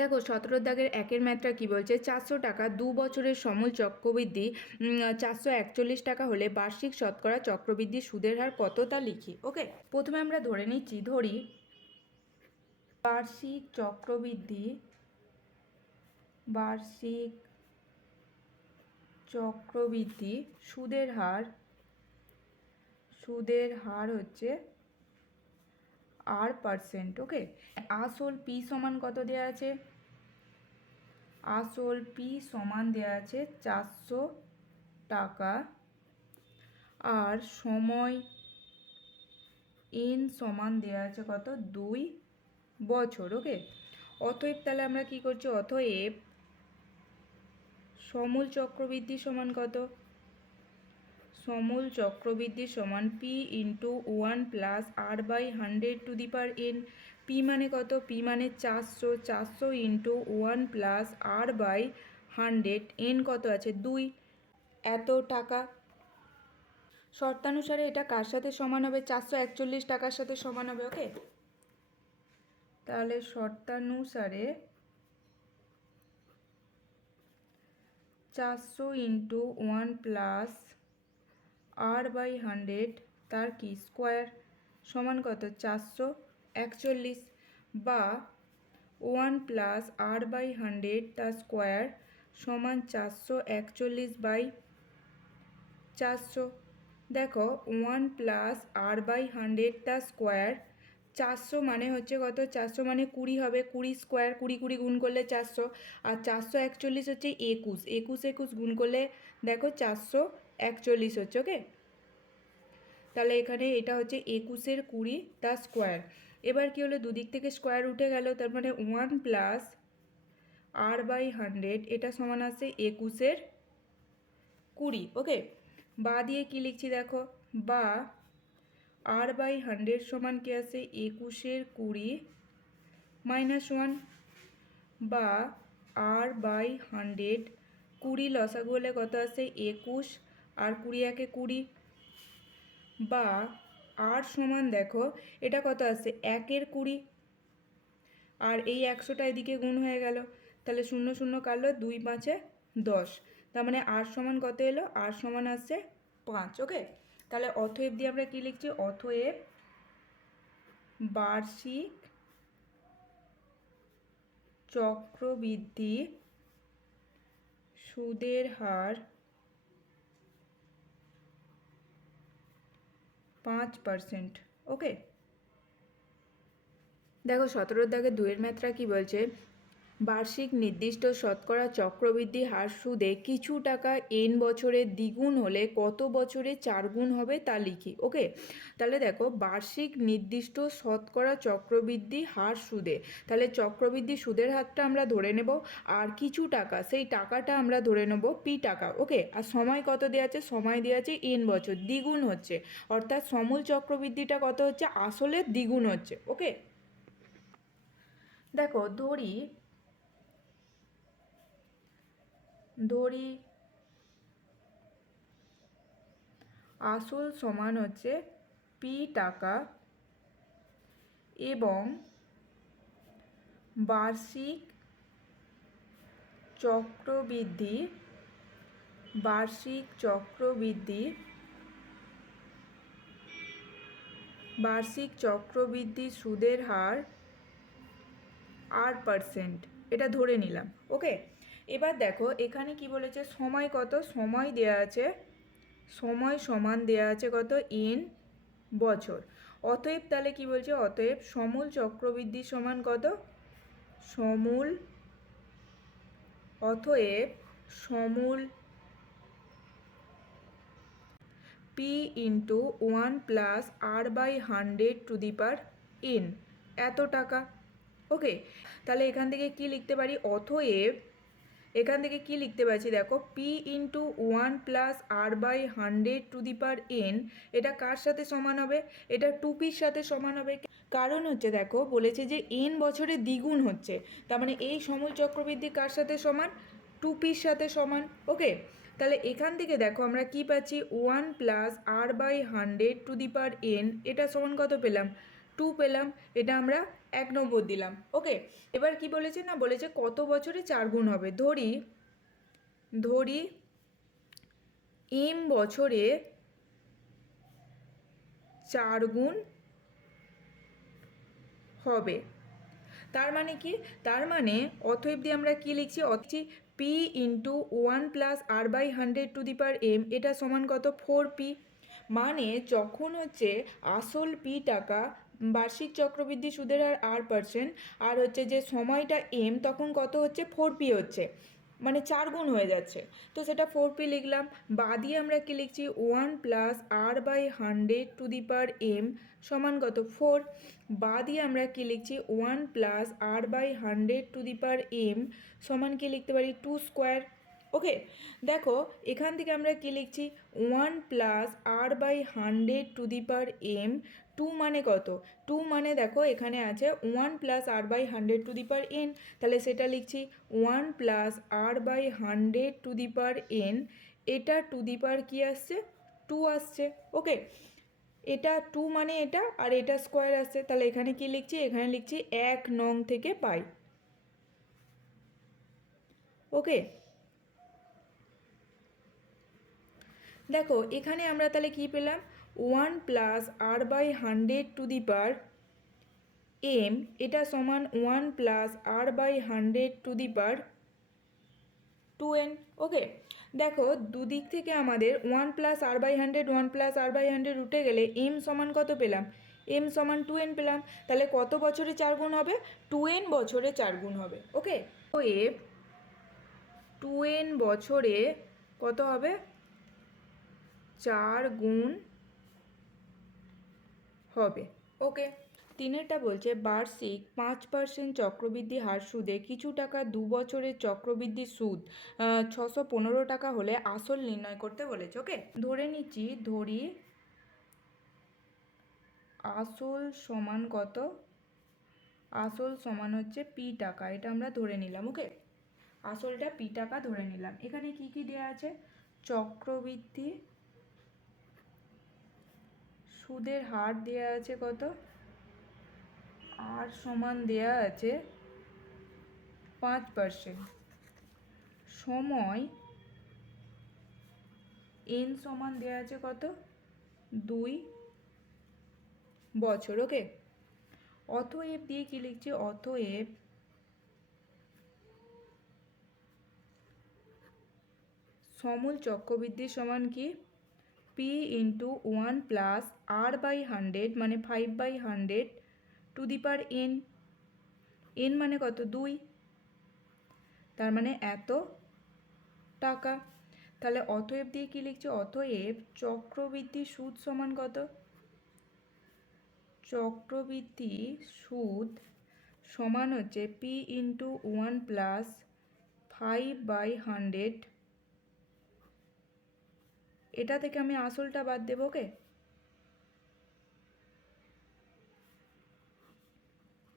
দেখো সতেরো দাগের একের ম্যাথটা কী বলছে? চারশো টাকা, দু বছরের সমূল চক্রবৃদ্ধি চারশো একচল্লিশ টাকা হলে বার্ষিক শতকরা চক্রবৃদ্ধি সুদের হার কত তা লিখি। ওকে, প্রথমে আমরা ধরে নিচ্ছি, ধরি। বার্ষিক চক্রবৃদ্ধি বার্ষিক চক্রবৃদ্ধি সুদের হার সুদের হার হচ্ছে আর পার্সেন্ট ওকে? আসল পি সমান কত দেওয়া আছে? আসল পি সমান দেওয়া আছে চারশো টাকা। আর সময় এন সমান দেওয়া আছে কত? দুই বছর, ওকে? অতএব তাহলে আমরা কি করছি? অতএব সমূল চক্রবৃদ্ধি সমান কত? সমূল চক্রবৃদ্ধি সমান P into one plus R by hundred to the power n. P মানে কত? পি মানে চারশো চারশো into one plus R by hundred n কত আছে? দুই। এত টাকা। শর্তানুসারে এটা কার সাথে সমান হবে? চারশো একচল্লিশ টাকার সাথে সমান হবে ওকে তাহলে শর্তানুসারে চারশো into one plus R by hundred তার কি? স্কোয়ার সমান কত? চারশো। একচল্লিশ বা one plus R by hundred তার স্কোয়ার সমান চারশো একচল্লিশ বাই চারশো। দেখো, one plus R by hundred তার স্কোয়ার চারশো মানে হচ্ছে কত? চারশো মানে কুড়ি হবে। কুড়ি স্কোয়ার কুড়ি কুড়ি গুণ করলে চারশো। আর চারশো একচল্লিশ হচ্ছে একুশ। একুশ একুশ গুণ করলে দেখো চারশো একচল্লিশ হচ্ছে, ওকে? তাহলে এখানে এটা হচ্ছে একুশের কুড়ি তার স্কোয়ার। এবার কি হলো? দুদিক থেকে স্কোয়ার উঠে গেল, তার মানে one plus R by hundred এটা সমান আছে একুশের কুড়ি ওকে বা দিয়ে কি লিখছি দেখো? বা আর বাই হান্ড্রেড সমান কি আছে? একুশের কুড়ি মাইনাস ওয়ান বা আর বাই হান্ড্রেড কুড়ি লসাগু হলে কত আছে? একুশ, আর কুড়ি একে কুড়ি, বা আর সমান দেখো, এটা কত আছে? একের কুড়ি। আর এই একশোটা এদিকে গুণ হয়ে গেল। তাহলে শূন্য শূন্য কাটলো, দুই পাঁচে দশ। তার মানে আর সমান কত এলো? আর সমান আসছে পাঁচ ওকে তাহলে অথয়েব দিয়ে আমরা কী লিখছি? অথয়েব বার্ষিক চক্রবৃদ্ধি সুদের হার পাঁচ পার্সেন্ট। ওকে? দেখো সতেরোর দাগে দুয়ের ম্যাথরা কি বলছে? বার্ষিক নির্দিষ্ট শতকরা চক্রবৃদ্ধি হার সুদে কিছু টাকা এন বছরে দ্বিগুণ হলে কত বছরে চার গুণ হবে তা লিখি ওকে তাহলে দেখো, বার্ষিক নির্দিষ্ট শতকরা চক্রবৃদ্ধি হার সুদে, তাহলে চক্রবৃদ্ধি সুদের হারটা আমরা ধরে নেব, আর কিছু টাকা, সেই টাকাটা আমরা ধরে নেব পি টাকা ওকে আর সময় কত দেওয়া আছে? সময় দেওয়া আছে এন বছর, দ্বিগুণ হচ্ছে, অর্থাৎ সমূল চক্রবৃদ্ধিটা কত হচ্ছে? আসলে দ্বিগুণ হচ্ছে ওকে দেখো, ধরি ধরি আসল সমান হচ্ছে পি টাকা এবং বার্ষিক চক্রবৃদ্ধি বার্ষিক চক্রবৃদ্ধি বার্ষিক চক্রবৃদ্ধি সুদের হার আট পারসেন্ট এটা ধরে নিলাম ওকে এবার দেখো, এখানে কি বলেছে? সময় কত? সময় দেয়া আছে, সময় সমান দেয়া আছে কত? ইন বছর। অতএব তাহলে কি বলছে? অতএব সমূল চক্রবৃদ্ধি সমান কত? সমূল, অতএব সমূল P into one plus R by hundred to the power n এত টাকা। ওকে তাহলে এখান থেকে কি লিখতে পারি? অতএব এখান থেকে কি লিখতে পারছি? দেখো P into one plus R by hundred to the power n এটা কার সাথে সমান হবে? এটা টু পির সাথে সমান হবে। কারণ হচ্ছে, দেখো, বলেছে যে এন বছরে দ্বিগুণ হচ্ছে। তার মানে এই সমল চক্রবৃদ্ধি কার সাথে সমান? টু পির সাথে সমান। ওকে? তাহলে এখান থেকে দেখো, আমরা কি পাচ্ছি? One plus R by hundred to the power n এটা সমান কত পেলাম? টু পেলাম, এটা আমরা এক নম্বর দিলাম। ওকে এবার কি বলেছে না? বলেছে কত বছরে চার গুণ হবে? ধরি ধরি এম বছরে চার গুণ হবে। তার মানে কি? তার মানে অতএব দিয়ে আমরা কি লিখছি? অথি P into one plus R by hundred to the power M এটা সমান কত? ফোর পি মানে যখন হচ্ছে আসল পি টাকা বার্ষিক চক্রবৃদ্ধি সুদের হার আর পার্সেন্ট আর হচ্ছে যে সময়টা এম তখন কত হচ্ছে? ফোর পি হচ্ছে। মানে চার গুণ হয়ে যাচ্ছে। তো সেটা ফোর পি লিখলাম। বা দিয়ে আমরা কি লিখছি? One plus R by hundred to the power M সমান কত? ফোর বা দিয়ে আমরা কি লিখছি? One plus R by hundred to the power M সমান কি লিখতে পারি? টু স্কোয়ার ওকে দেখো, এখান থেকে আমরা কি লিখছি? One plus R by hundred to the power M two মানে কত? টু মানে দেখো এখানে আছে one plus R by hundred to the power N তাহলে সেটা লিখছি one plus R by hundred to the power N এটা টু দি পার কী আসছে? টু আসছে ওকে এটা টু মানে এটা আর এটা স্কোয়ার আসছে। তাহলে এখানে কি লিখছি? এখানে লিখছি এক নং থেকে পাই। ওকে দেখো, এখানে আমরা তাহলে কি পেলাম? One plus R by hundred to the power M, এটা সমান one plus R by hundred to the power two N, okay? দেখো, দুদিক থেকে আমাদের one plus R by hundred, one plus R by hundred উঠে গেলে এম সমান কত পেলাম? এম সমান টু এন পেলাম। তাহলে কত বছরে চার গুণ হবে? টু এন বছরে চার গুণ হবে, ওকে? তো এফ টু এন বছরে কত হবে? চার গুণ হবে ওকে। তিনেরটা বলছে বার্ষিক পাঁচ পার্সেন্ট চক্রবৃদ্ধি হার সুদে কিছু টাকা দু বছরের চক্রবৃদ্ধি সুদ ছশো পনেরো টাকা হলে আসল নির্ণয় করতে বলেছে ওকে? ধরে নিচ্ছি ধরি আসল সমান কত? আসল সমান হচ্ছে পি টাকা এটা আমরা ধরে নিলাম ওকে? আসলটা পি টাকা ধরে নিলাম। এখানে কি কি দেওয়া আছে? চক্রবৃদ্ধি সুদের হার দেওয়া আছে কত? আর সমান দেওয়া আছে পাঁচ পার্সেন্ট সময় এন সমান দেওয়া আছে কত? দুই বছর, ওকে? অতএব দিয়ে কি লিখছি? অতএব সমূল চক্রবৃদ্ধি সমান কি? P into one plus R by hundred মানে five by hundred to the power N N মানে কত? দুই। তার মানে এত টাকা। তাহলে অতএব দিয়ে কি লিখছে? অতএব চক্রবৃদ্ধি সুদ সমান কত? চক্রবৃদ্ধি সুদ সমান হচ্ছে P into one plus five by hundred এটা থেকে আমি আসলটা বাদ দেবো, ওকে?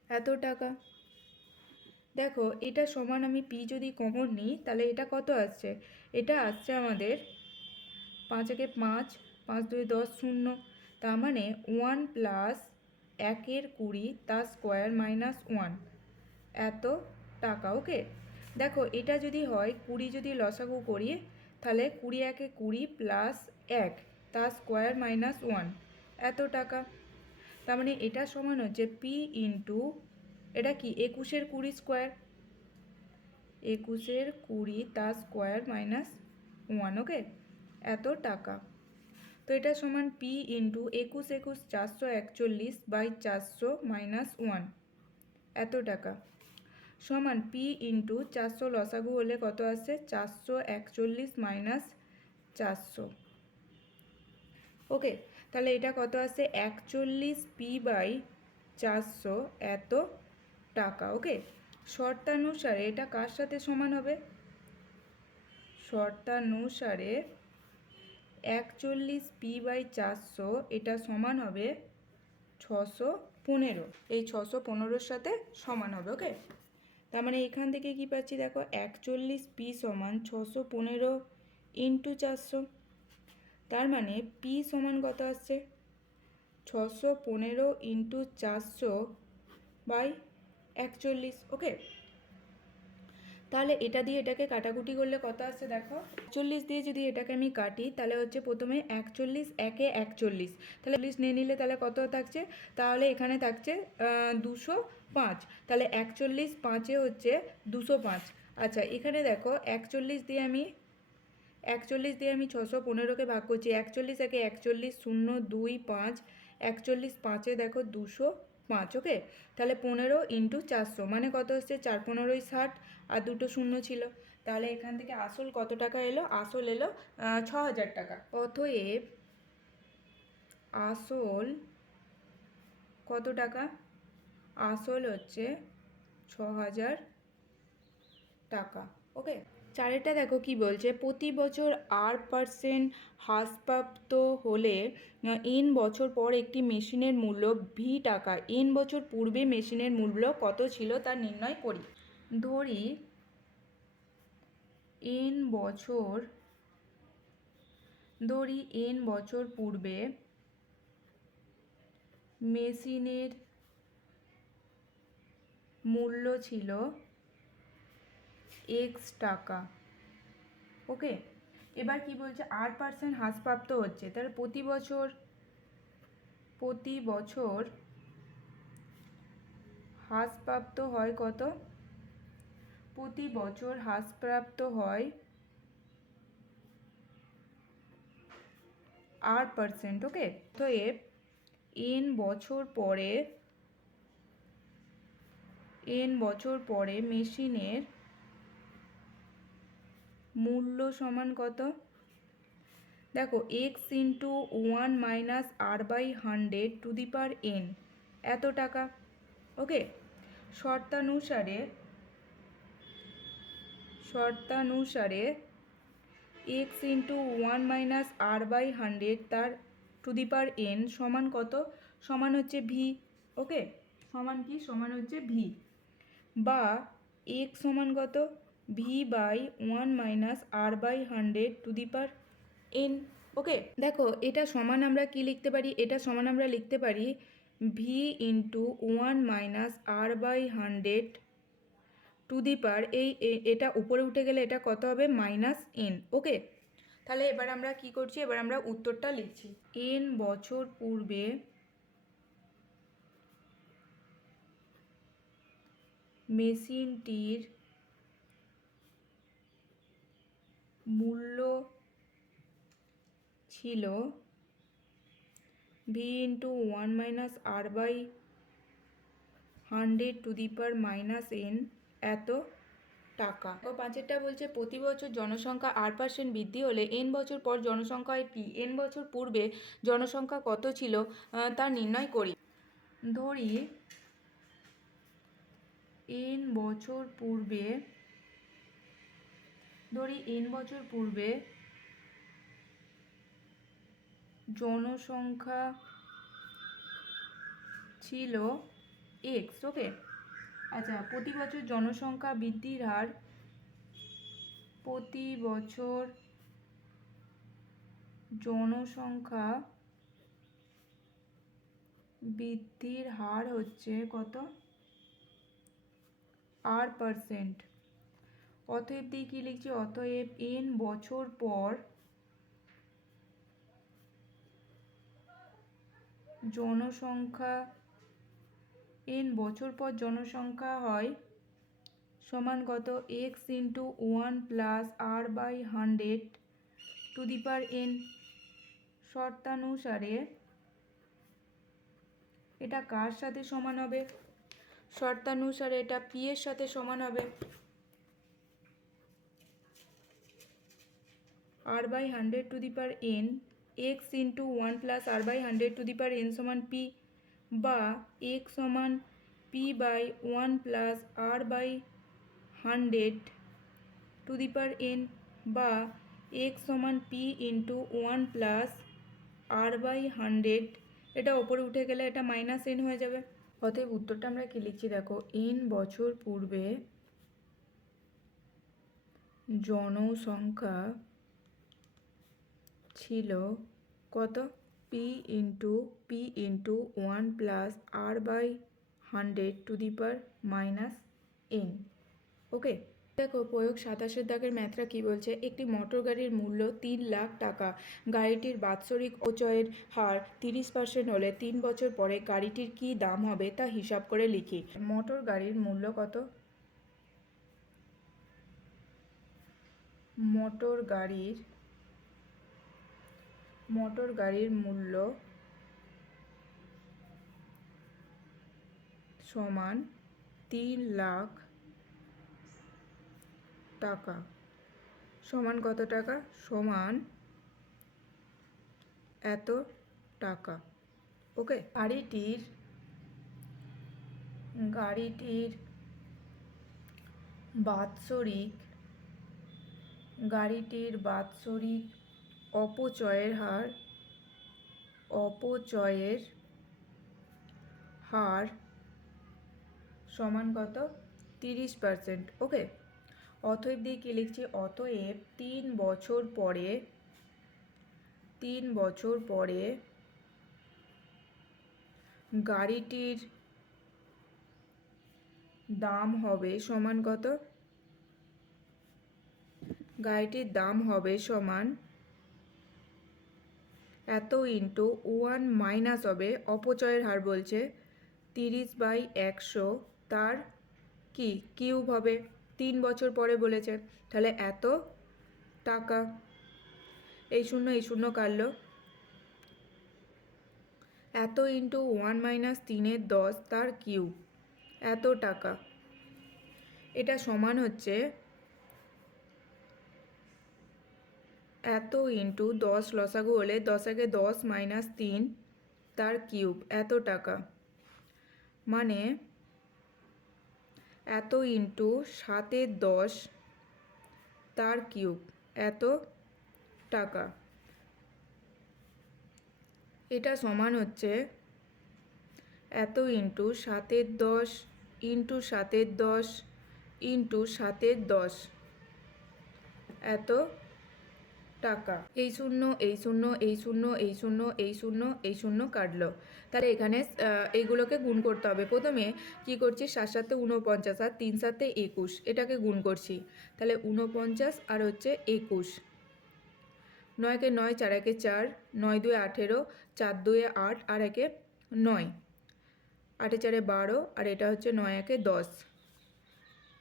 এত টাকা। দেখো, এটা সমান আমি পি যদি কমন নিই, তাহলে এটা কত আসছে? এটা আসছে আমাদের পাঁচ একে পাঁচ পাঁচ দুই দশ শূন্য। তার মানে ওয়ান প্লাস একের কুড়ি, তার স্কোয়ার মাইনাস ওয়ান। এত টাকা, ওকে? দেখো, এটা যদি হয়, কুড়ি যদি লসাগু করি তাহলে কুড়ি একে কুড়ি প্লাস এক তার স্কোয়ার মাইনাস ওয়ান এত টাকা। তার মানে এটা সমান হচ্ছে পি ইন্টু এটা কি? একুশের কুড়ি স্কোয়ার একুশের কুড়ি তার স্কোয়ার মাইনাস ওয়ান ওকে এত টাকা। তো এটা সমান পি ইন্টু একুশ একুশ চারশো একচল্লিশ বাই চারশো মাইনাস ওয়ান এত টাকা। সমান পি ইন্টু চারশো লসাগু হলে কত আসছে চারশো একচল্লিশ মাইনাস চারশো। ওকে তাহলে এটা কত আসছে একচল্লিশ পি বাই চারশো এত টাকা। ওকে শর্তানুসারে এটা কার সাথে সমান হবে? শর্তানুসারে একচল্লিশ পি বাই চারশো এটা সমান হবে ছশো পনেরো। এই ছশো পনেরোর সাথে সমান হবে। ওকে তার মানে এখান থেকে কি পাচ্ছি? দেখো, একচল্লিশ পি সমান ছশো পনেরো ইন্টু চারশো। তার মানে পি সমান কত আসছে? ছশো পনেরো ইন্টু চারশো বাই একচল্লিশ। ওকে? তাহলে এটা দিয়ে এটাকে কাটাকুটি করলে কত আসছে দেখো? একচল্লিশ দিয়ে যদি এটাকে আমি কাটি, তাহলে হচ্ছে প্রথমে একচল্লিশ, একে একচল্লিশ। তাহলে চল্লিশ নিয়ে নিলে তাহলে কত থাকছে? তাহলে এখানে থাকছে দুশো পাঁচ। তাহলে একচল্লিশ পাঁচে হচ্ছে দুশো পাঁচ। আচ্ছা এখানে দেখো একচল্লিশ দিয়ে আমি, একচল্লিশ দিয়ে আমি ছশো পনেরোকে ভাগ করছি। একচল্লিশ একে একচল্লিশ শূন্য দুই পাঁচ। একচল্লিশ পাঁচে দেখো দুশো পাঁচ, ওকে? তাহলে পনেরো ইন্টু চারশো। মানে কত হচ্ছে চার পনেরোই ষাট। আর দুটো শূন্য ছিল। তাহলে এখান থেকে আসল কত টাকা এলো? আসল এলো ছ হাজার টাকা। অতএব আসল কত টাকা? আসল হচ্ছে ছ হাজার টাকা। ওকে চারেরটা দেখো কি বলছে? প্রতি বছর আর পার্সেন্ট হ্রাসপ্রাপ্ত হলে এন বছর পর একটি মেশিনের মূল্য ভি টাকা। এন বছর পূর্বে মেশিনের মূল্য কত ছিল তা নির্ণয় করি। ধরি এন বছর, ধরি এন বছর পূর্বে মেশিনের মূল্য ছিল এক্স টাকা। ওকে? এবার কি বলছে? আট পার্সেন্ট হ্রাসপ্রাপ্ত হচ্ছে। তাহলে প্রতি বছর প্রতি বছর হ্রাসপ্রাপ্ত হয় কত? প্রতি বছর হ্রাসপ্রাপ্ত হয়। আট পার্সেন্ট ওকে তো এন বছর পরে, এন বছর পরে মেশিনের মূল্য সমান কত? দেখো X into one minus R by hundred to the power N এত টাকা ওকে শর্তানুসারে শর্তানুসারে X into one minus R by hundred তার টু দি পার এন সমান কত? সমান হচ্ছে ভি ওকে সমান কি? সমান হচ্ছে ভি বা এক্স সমান কত? V by one minus R by hundred to the power N okay দেখো, এটা সমান আমরা কি লিখতে পারি? এটা সমান আমরা লিখতে পারি V into one minus R by hundred to the power এই এটা উপরে উঠে গেলে এটা কত হবে? মাইনাস এন ওকে তাহলে এবার আমরা কি করছি? এবার আমরা উত্তরটা লিখছি। এন বছর পূর্বে মেশিনটির মূল্য ছিল V into one minus R by hundred to the power minus N এত টাকা। ও পাঁচেরটা বলছে, প্রতি বছর জনসংখ্যা আট পার্সেন্ট বৃদ্ধি হলে এন বছর পর জনসংখ্যায় কি? এন বছর পূর্বে জনসংখ্যা কত ছিল তা নির্ণয় করি। ধরি এন বছর পূর্বে, ধরি এন বছর পূর্বে জনসংখ্যা ছিল এক্স ওকে আচ্ছা প্রতি বছর জনসংখ্যা বৃদ্ধির হার প্রতি বছর জনসংখ্যা বৃদ্ধির হার হচ্ছে কত? আর পার্সেন্ট অতএব দিয়ে কী লিখছি? অতএব এন বছর পর জনসংখ্যা এন বছর পর জনসংখ্যা হয় সমান কত X into one plus R by hundred to the power N শর্তানুসারে এটা কার সাথে সমান হবে? শর্তানুসারে এটা পি এর সাথে সমান হবে। R by hundred to the power N X into one plus R by hundred to the power N সমান পি বা এক সমান P by one plus R by hundred to the power N বা X সমান P into one plus R by hundred এটা ওপরে উঠে গেলে এটা মাইনাস এন হয়ে যাবে। অতএব উত্তরটা আমরা কি লিখছি দেখো এন বছর পূর্বে জনসংখ্যা ছিল কত? P into P into one plus R by hundred to the power minus N okay দেখো প্রয়োগ সাতাশের দাগের ম্যাথরা কি বলছে? একটি মোটর গাড়ির মূল্য তিন লাখ টাকা। গাড়িটির বাৎসরিক অচয়ের হার তিরিশ পার্সেন্ট হলে তিন বছর পরে গাড়িটির কি দাম হবে তা হিসাব করে লিখি। মোটর গাড়ির মূল্য কত? মোটর গাড়ির মোটর গাড়ির মূল্য সমান তিন লাখ টাকা। সমান কত টাকা? সমান এত টাকা। ওকে? গাড়িটির গাড়িটির বাৎসরিক গাড়িটির বাৎসরিক অপচয়ের হার অপচয়ের হার সমান কত? তিরিশ পার্সেন্ট ওকে অতএব দিয়ে কী লিখছি? অতএব তিন বছর পরে, তিন বছর পরে গাড়িটির দাম হবে সমান কত? গাড়িটির দাম হবে সমান এত ইন্টু ওয়ান মাইনাস হবে, অপচয়ের হার বলছে তিরিশ বাই একশো, তার কি কিউব হবে? তিন বছর পরে বলেছে, তাহলে এত টাকা। এই শূন্য এই শূন্য কাটলো। এত ইন্টু ওয়ান মাইনাস তিনের দশ, তার কিউব এত টাকা। এটা সমান হচ্ছে এত ইন্টু দশ লসাগু হলে দশাকে দশ মাইনাস তিন, তার কিউব, এত টাকা। মানে এত ইন্টু সাতের দশ, তার কিউব, এত টাকা। এটা সমান হচ্ছে এত ইন্টু সাতের দশ, ইন্টু সাতের দশ, ইন্টু সাতের দশ, এত টাকা। এই শূন্য এই শূন্য এই শূন্য এই শূন্য এই শূন্য এই শূন্য কাটলো। তাহলে এখানে এইগুলোকে গুণ করতে হবে। প্রথমে কি করছি? সাত সাতে উনপঞ্চাশ আর তিন সাতে একুশ। এটাকে গুণ করছি। তাহলে উনপঞ্চাশ আর হচ্ছে একুশ। নয়কে নয় চার একে চার, নয় দুয়ে আঠেরো, চার দুয়ে আট, আর একে নয়। আটে চারে বারো, আর এটা হচ্ছে নয় একে দশ।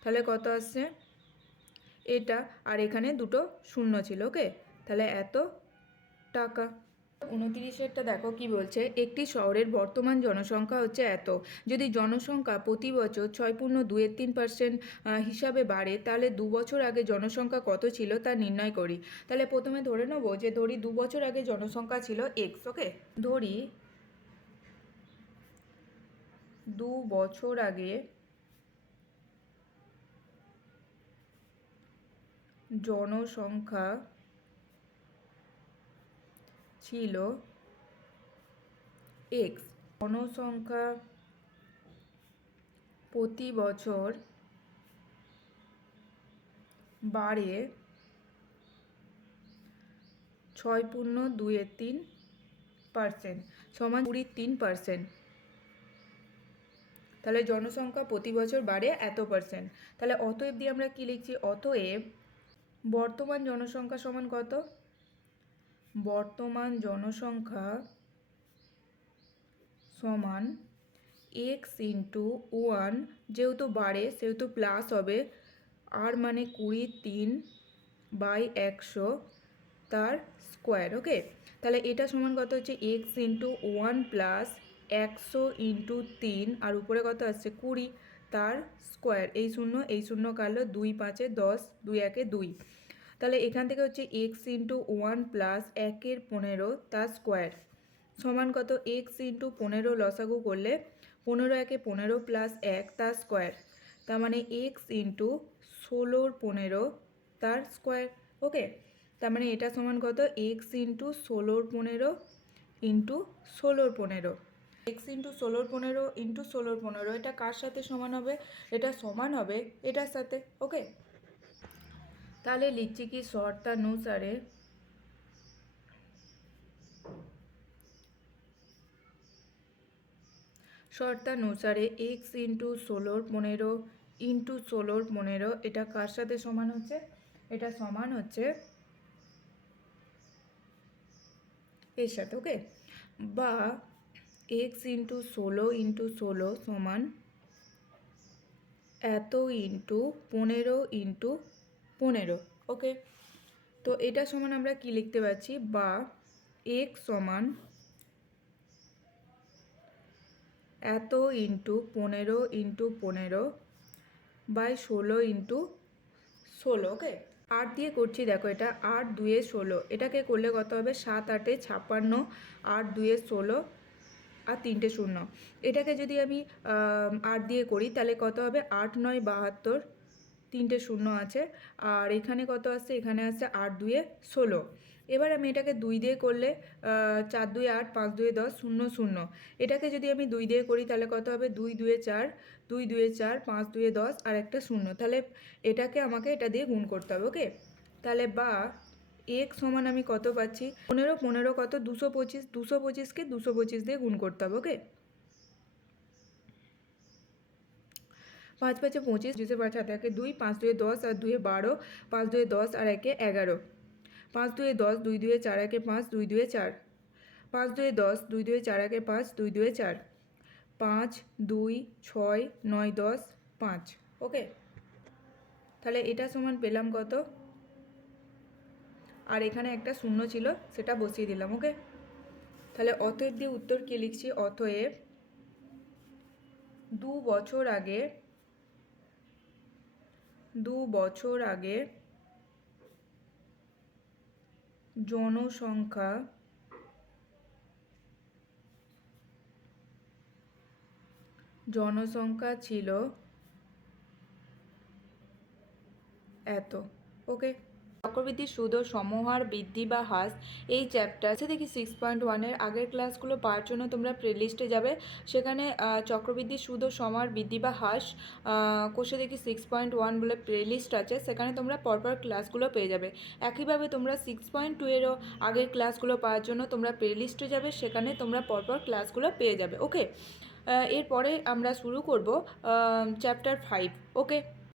তাহলে কত আসছে? এটা, আর এখানে দুটো শূন্য ছিল, ওকে? তাহলে এত টাকা? উনতিরিশেরটা দেখো কি বলছে, একটি শহরের বর্তমান জনসংখ্যা হচ্ছে এত। যদি জনসংখ্যা প্রতি বছর ছয় পূর্ণ দুয়ের তিন পার্সেন্ট হিসাবে বাড়ে, তাহলে দু বছর আগে জনসংখ্যা কত ছিল তা নির্ণয় করি। তাহলে প্রথমে ধরে নেব যে ধরি দু বছর আগে জনসংখ্যা ছিল এক্স ওকে ধরি দু বছর আগে জনসংখ্যা ছিল এক্স জনসংখ্যা প্রতি বছর বাড়ে ছয় পূর্ণ দুইয়ের তিন পার্সেন্ট সমান কুড়ির তিন পার্সেন্ট তাহলে জনসংখ্যা প্রতি বছর বাড়ে এত পার্সেন্ট তাহলে অতএব দিয়ে আমরা কি লিখছি? অতএব বর্তমান জনসংখ্যা সমান কত? বর্তমান জনসংখ্যা সমান এক্স ইন্টু ওয়ান যেহেতু বাড়ে, সেহেতু প্লাস হবে আর মানে কুড়ি, তিন বাই একশো তার স্কোয়ার ওকে তাহলে এটা সমান কত হচ্ছে? এক্স ইন্টু ওয়ান প্লাস একশো ইন্টু তিন, আর উপরে কত আসছে? কুড়ি তার স্কোয়ার এই শূন্য এই শূন্য কাটলো দুই পাঁচে দশ, দুই একে দুই। তাহলে এখান থেকে হচ্ছে এক্স ইন্টু ওয়ান প্লাস একের পনেরো তার স্কোয়ার সমান কত? এক্স ইন্টু পনেরো লসাগু করলে পনেরো একে পনেরো প্লাস এক তার স্কোয়ার তার মানে এক্স ইন্টু ষোলোর পনেরো তার স্কোয়ার ওকে তার মানে এটা সমান কত? এক্স ইন্টু ষোলোর পনেরো ইন্টু ষোলোর পনেরো। এক্স ইন্টু ষোলোর পনেরো ইন্টু ষোলোর পনেরো, এটা কার সাথে সমান হবে? এটা সমান হবে এটার সাথে ওকে তাহলে লিখছি কি শর্তানুসারে শর্তানুসারে এক্স ইন্টু ষোলোর পনেরো ইন্টু ষোলোর পনেরো, এটা কার সাথে সমান হচ্ছে? এটা সমান হচ্ছে এর সাথে ওকে বা এক্স ইন্টু ষোলো ইন্টু ষোলো সমান এত ইন্টু পনেরো ইন্টু পনেরো ওকে তো এটা সমান আমরা কি লিখতে পারছি? বা এক সমান এত ইন্টু পনেরো ইন্টু পনেরো বাই ষোলো ইন্টু ষোলো ওকে আট দিয়ে করছি, দেখো এটা আট দুয়ে ষোলো, এটাকে করলে কত হবে? সাত আটে ছাপ্পান্ন, আট দুয়ে ষোলো আর তিনটে শূন্য। এটাকে যদি আমি আট দিয়ে করি, তাহলে কত হবে? আট নয় বাহাত্তর তিনটে শূন্য আছে। আর এখানে কত আসছে? এখানে আসছে আট দুয়ে ষোলো। এবার আমি এটাকে দুই দিয়ে করলে চার দুয়ে আট, পাঁচ দুয়ে দশ, শূন্য শূন্য। এটাকে যদি আমি দুই দিয়ে করি, তাহলে কত হবে? দুই দুয়ে চার, দুই দুয়ে চার, পাঁচ দুয়ে দশ আর একটা শূন্য। তাহলে এটাকে আমাকে এটা দিয়ে গুণ করতে হবে, ওকে? তাহলে বা এক সমান আমি কত পাচ্ছি? পনেরো পনেরো কত? দুশো পঁচিশ। দুশো পঁচিশকে দুশো পঁচিশ দিয়ে গুণ করতে হবে, ওকে? পাঁচ পাঁচে পঁচিশ পাঁচ হাতে একে দুই, পাঁচ দুয়ে দশ আর দুয়ে বারো, পাঁচ দুয়ে দশ আর একে এগারো। পাঁচ দুয়ে দশ, দুই দুয়ে চার একে পাঁচ, দুই দুয়ে চার। পাঁচ দুয়ে দশ, দুই দুয়ে চার একে পাঁচ, দুই দুয়ে চার। পাঁচ, দুই, ছয়, নয়, দশ, পাঁচ। ওকে? তাহলে এটা সমান পেলাম কত? আর এখানে একটা শূন্য ছিল, সেটা বসিয়ে দিলাম, ওকে? তাহলে অতএব দিয়ে উত্তর কি লিখছি? অতএব দু বছর আগে দু বছর আগে জনসংখ্যা জনসংখ্যা ছিল এত। ওকে চক্রবৃদ্ধি সুদ ও সমহার বৃদ্ধি বা হ্রাস এই চ্যাপ্টার আছে। দেখি সিক্স পয়েন্ট ওয়ানের আগের ক্লাসগুলো পাওয়ার জন্য তোমরা প্লেলিস্টে যাবে। সেখানে চক্রবৃদ্ধি সুদ ও সমহার বৃদ্ধি বা হ্রাস কোষে দেখি সিক্স পয়েন্ট ওয়ান বলে প্লেলিস্ট আছে। সেখানে তোমরা পরপর ক্লাসগুলো পেয়ে যাবে। একইভাবে তোমরা সিক্স পয়েন্ট টু এরও আগের ক্লাসগুলো পাওয়ার জন্য তোমরা প্লেলিস্টে যাবে। সেখানে তোমরা পরপর ক্লাসগুলো পেয়ে যাবে। ওকে এরপরে আমরা শুরু করব চ্যাপ্টার ফাইভ ওকে